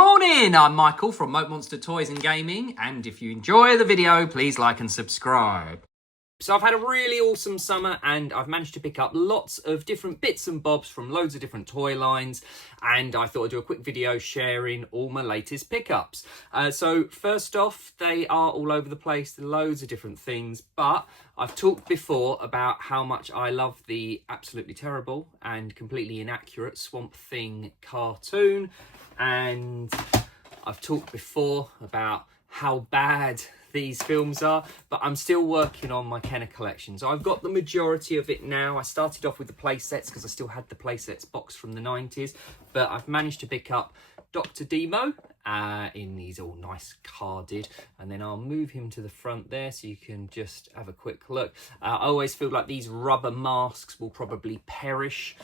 morning, I'm Michael from Moat Monster Toys and Gaming, and if you enjoy the video, please like and subscribe. So I've had a really awesome summer and I've managed to pick up lots of different bits and bobs from loads of different toy lines, and I thought I'd do a quick video sharing all my latest pickups. So first off, they are all over the place, loads of different things, but I've talked before about how much I love the absolutely terrible and completely inaccurate Swamp Thing cartoon, and I've talked before about how bad these films are, but I'm still working on my Kenner collection. So I've got the majority of it now. I started off with the play sets because I still had the play sets box from the 90s, but I've managed to pick up Dr. Demo in these all nice carded, and then I'll move him to the front there so you can just have a quick look. I always feel like these rubber masks will probably perish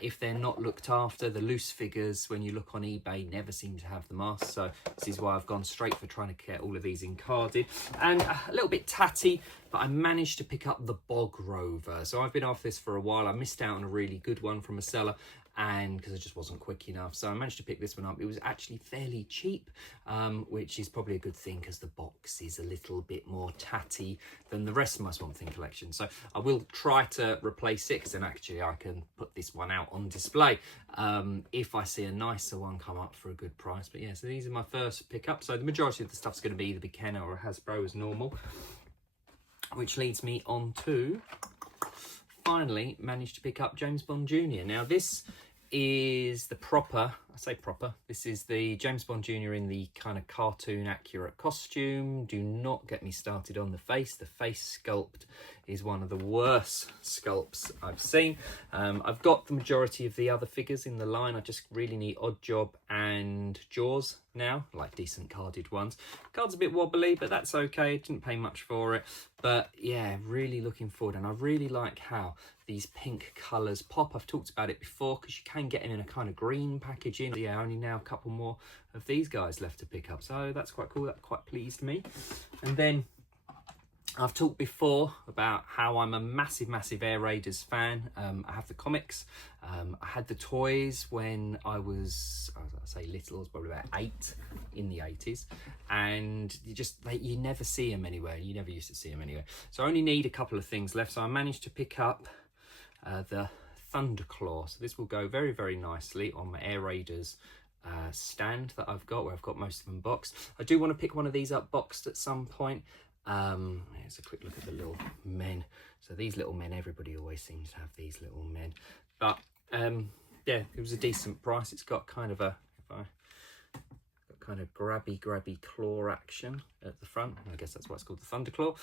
if they're not looked after. The loose figures, when you look on eBay, never seem to have the masks, so this is why I've gone straight for trying to get all of these in carded. And a little bit tatty, but I managed to pick up the Bog Rover. So I've been after this for a while. I missed out on a really good one from a seller, and because I just wasn't quick enough, so I managed to pick this one up. It was actually fairly cheap, which is probably a good thing because the box is a little bit more tatty than the rest of my Swamp Thing collection. So I will try to replace it, because then actually I can put this one out on display if I see a nicer one come up for a good price. But yeah, so these are my first pickup. So the majority of the stuff's going to be either Kenner or a Hasbro as normal, which leads me on to finally managed to pick up James Bond Jr. Now this is the proper, I say proper, this is the James Bond Jr. in the kind of cartoon accurate costume. Do not get me started on the face. The face sculpt is one of the worst sculpts I've seen. I've got the majority of the other figures in the line. I just really need Oddjob and Jaws now, like decent carded ones. Card's a bit wobbly, but that's okay. Didn't pay much for it. But yeah, really looking forward, and I really like how these pink colours pop. I've talked about it before because you can get them in a kind of green packaging. Yeah, only now a couple more of these guys left to pick up, so that's quite cool. That quite pleased me. And then I've talked before about how I'm a massive Air Raiders fan. I have the comics. I had the toys when I was, I say little, I was probably about 8 in the 80s. And you never see them anywhere. You never used to see them anywhere. So I only need a couple of things left. So I managed to pick up the Thunderclaw. So this will go very nicely on my Air Raiders stand that I've got, where I've got most of them boxed. I do want to pick one of these up boxed at some point. Here's a quick look at the little men. So these little men, everybody always seems to have these little men, but yeah, it was a decent price. It's got kind of a grabby claw action at the front. I guess that's why it's called the Thunderclaw.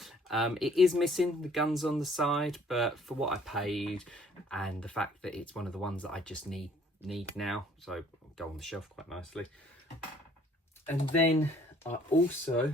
It is missing the guns on the side, but for what I paid and the fact that it's one of the ones that I just need now, so it'll go on the shelf quite nicely. And then I also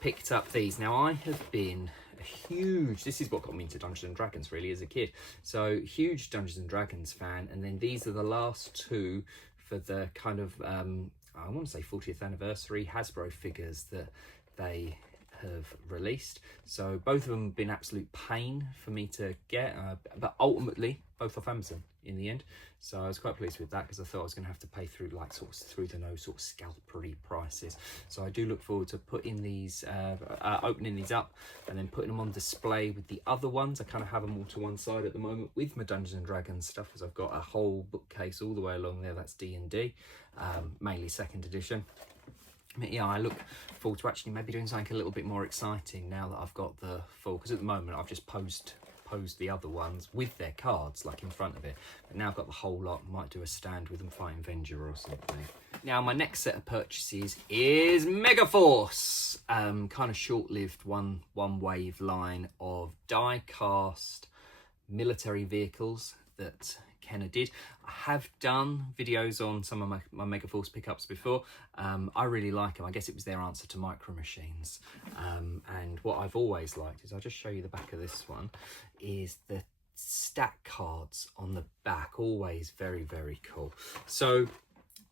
picked up these. Now I have been a huge, this is what got me into Dungeons and Dragons really as a kid, so huge Dungeons and Dragons fan, and then these are the last two for the kind of I want to say 40th anniversary Hasbro figures that they have released. So both of them have been absolute pain for me to get, but ultimately both off Amazon in the end. So I was quite pleased with that, because I thought I was going to have to pay through like through the nose sort of scalpery prices. So I do look forward to putting these, opening these up and then putting them on display with the other ones. I kind of have them all to one side at the moment with my Dungeons and Dragons stuff, because I've got a whole bookcase all the way along there. That's D&D, mainly 2nd edition. But yeah, I look forward to actually maybe doing something a little bit more exciting now that I've got the full, because at the moment I've just posed the other ones with their cards like in front of it, but now I've got the whole lot. Might do a stand with them fighting Venger or something. Now my next set of purchases is Megaforce, kind of short-lived one wave line of die cast military vehicles that Kenner did. I have done videos on some of my Megaforce pickups before. I really like them. I guess it was their answer to Micro Machines. And what I've always liked is, I'll just show you the back of this one, is the stack cards on the back. Always very cool. So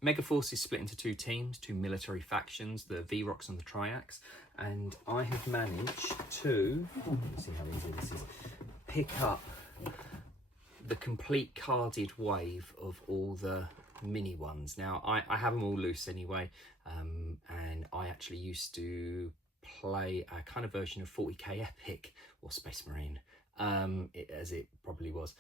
Megaforce is split into 2 teams, 2 military factions, the Vrox and the Triax, and I have managed to, let's see how easy this is, pick up the complete carded wave of all the mini ones. Now I have them all loose anyway, and I actually used to play a kind of version of 40k Epic, or Space Marine, as it probably was,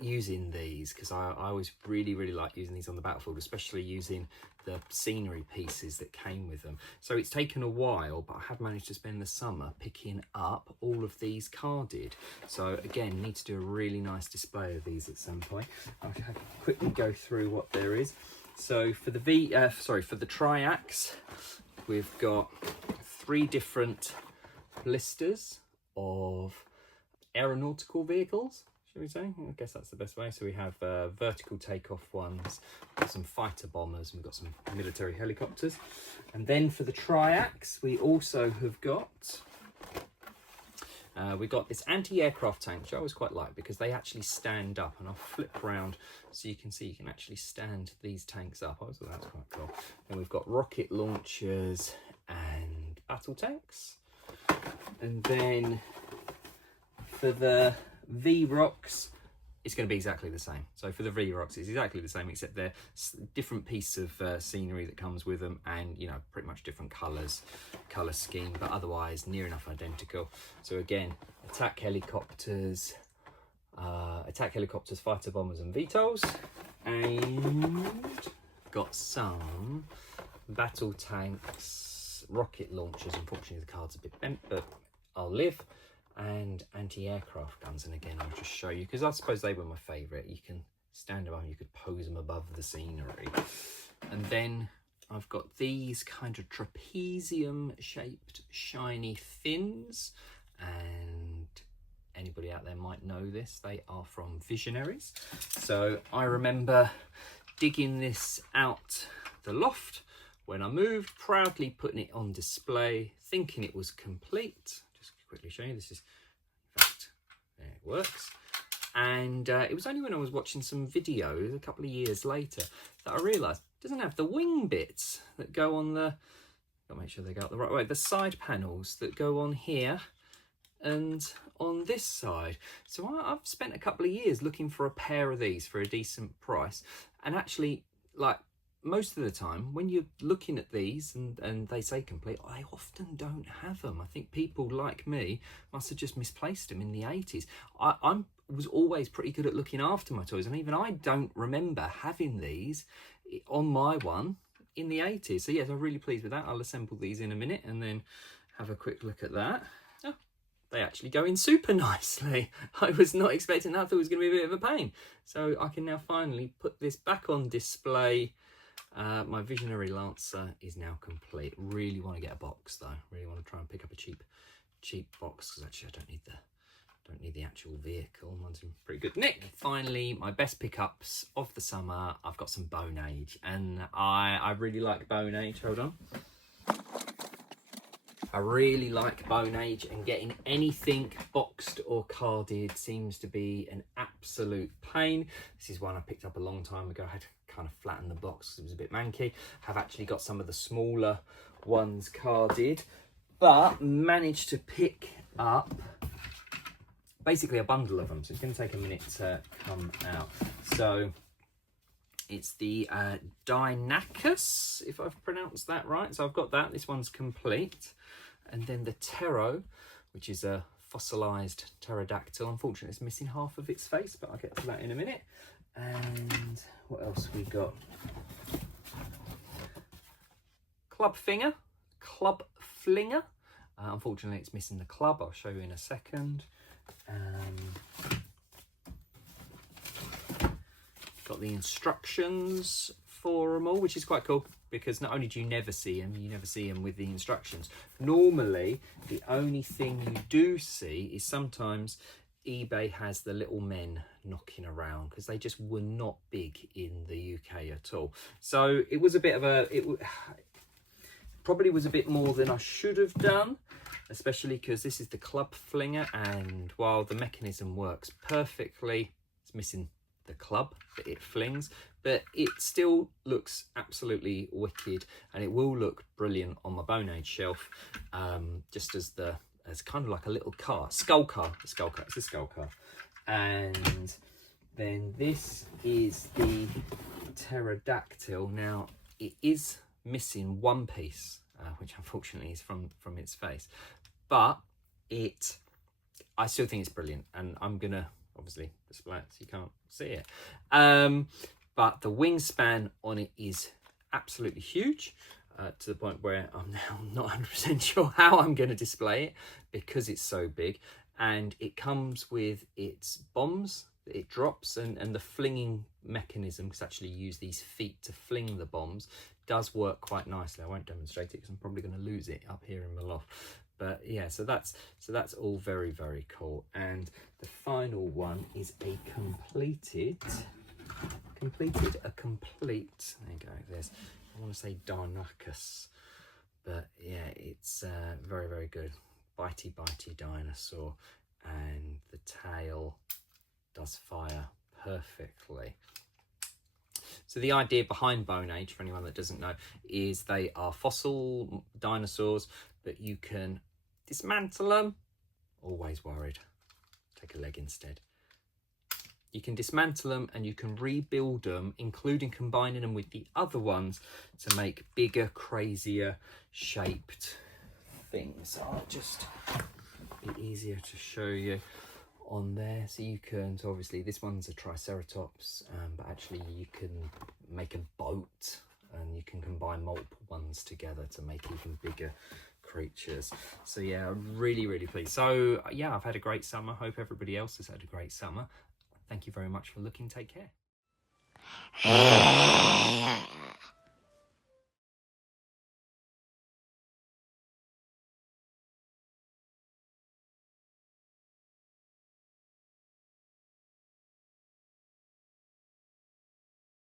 using these, because I always really like using these on the battlefield, especially using the scenery pieces that came with them. So it's taken a while, but I have managed to spend the summer picking up all of these carded. So again, need to do a really nice display of these at some point. I'll quickly go through what there is. So for the for the Triax, we've got 3 different blisters of aeronautical vehicles, shall we say? I guess that's the best way. So we have vertical takeoff ones, got some fighter bombers, and we've got some military helicopters. And then for the Triax, we also have got we got this anti-aircraft tank, which I always quite like because they actually stand up, and I'll flip around so you can see you can actually stand these tanks up. I always thought that's quite cool. And we've got rocket launchers and battle tanks. And then for the V-Rocks, it's going to be exactly the same. So for the V-Rocks, it's exactly the same, except they're different piece of scenery that comes with them, and you know, pretty much different colours, colour scheme, but otherwise near enough identical. So again, attack helicopters, fighter bombers and VTOLs, and got some battle tanks, rocket launchers. Unfortunately, the card's a bit bent, but I'll live. And anti-aircraft guns, and again I'll just show you because I suppose they were my favourite. You can stand them up, you could pose them above the scenery. And then I've got these kind of trapezium shaped shiny fins, and anybody out there might know this, they are from Visionaries. So I remember digging this out the loft when I moved, proudly putting it on display, thinking it was complete. Quickly show you, this is, in fact, there it works. And it was only when I was watching some videos a couple of years later that I realised it doesn't have the wing bits that go on the, gotta make sure they go out the right way, the side panels that go on here and on this side. So I've spent a couple of years looking for a pair of these for a decent price, and actually, like, most of the time when you're looking at these and they say complete, I often don't have them. I think people like me must have just misplaced them in the 80s. I was always pretty good at looking after my toys, and even I don't remember having these on my one in the 80s. So yes, I'm really pleased with that. I'll assemble these in a minute and then have a quick look at that. Oh, they actually go in super nicely. I was not expecting that. I thought it was going to be a bit of a pain. So I can now finally put this back on display. My Visionary Lancer is now complete. Really want to get a box though. Really want to try and pick up a cheap box, because actually I don't need the actual vehicle. Mine's in pretty good nick. Finally, my best pickups of the summer. I've got some Bone Age, and I really like Bone Age. Hold on. I really like Bone Age, and getting anything boxed or carded seems to be an absolute pain. This is one I picked up a long time ago. I had to kind of flatten the box because it was a bit manky. Have actually got some of the smaller ones carded, but managed to pick up basically a bundle of them. So it's going to take a minute to come out. So it's the Deinachus, if I've pronounced that right. So I've got that. This one's complete. And then the Ptero, which is a fossilised pterodactyl. Unfortunately, it's missing half of its face, but I'll get to that in a minute. And what else we got? Club Flinger. Unfortunately, it's missing the club. I'll show you in a second. Got the instructions for them all, which is quite cool, because not only do you never see them with the instructions. Normally, the only thing you do see is sometimes eBay has the little men knocking around, because they just were not big in the UK at all. So it was a bit of a, probably was a bit more than I should have done, especially because this is the Club Flinger, and while the mechanism works perfectly, it's missing the club that it flings, but it still looks absolutely wicked, and it will look brilliant on my Bone Age shelf, just as kind of like a little car, it's a skull car. And then this is the pterodactyl. Now, it is missing one piece, which unfortunately is from its face, but I still think it's brilliant, and I'm gonna obviously display it so you can't see it. But the wingspan on it is absolutely huge, to the point where I'm now not 100% sure how I'm going to display it because it's so big. And it comes with its bombs that it drops, and the flinging mechanism, because actually use these feet to fling the bombs, does work quite nicely. I won't demonstrate it because I'm probably going to lose it up here in my loft. But yeah, so that's all very, very cool. And the final one is a complete, there you go, there's, I want to say Deinonychus, but yeah, it's very, very good. Bitey dinosaur, and the tail does fire perfectly. So the idea behind Bone Age, for anyone that doesn't know, is they are fossil dinosaurs, but you can dismantle them. Always worried. Take a leg instead. You can dismantle them and you can rebuild them, including combining them with the other ones to make bigger, crazier shaped things. So I'll just be easier to show you on there. So you can, so obviously this one's a Triceratops, but actually you can make a boat, and you can combine multiple ones together to make even bigger creatures. So yeah, I'm really, really pleased. So yeah, I've had a great summer. Hope everybody else has had a great summer. Thank you very much for looking. Take care.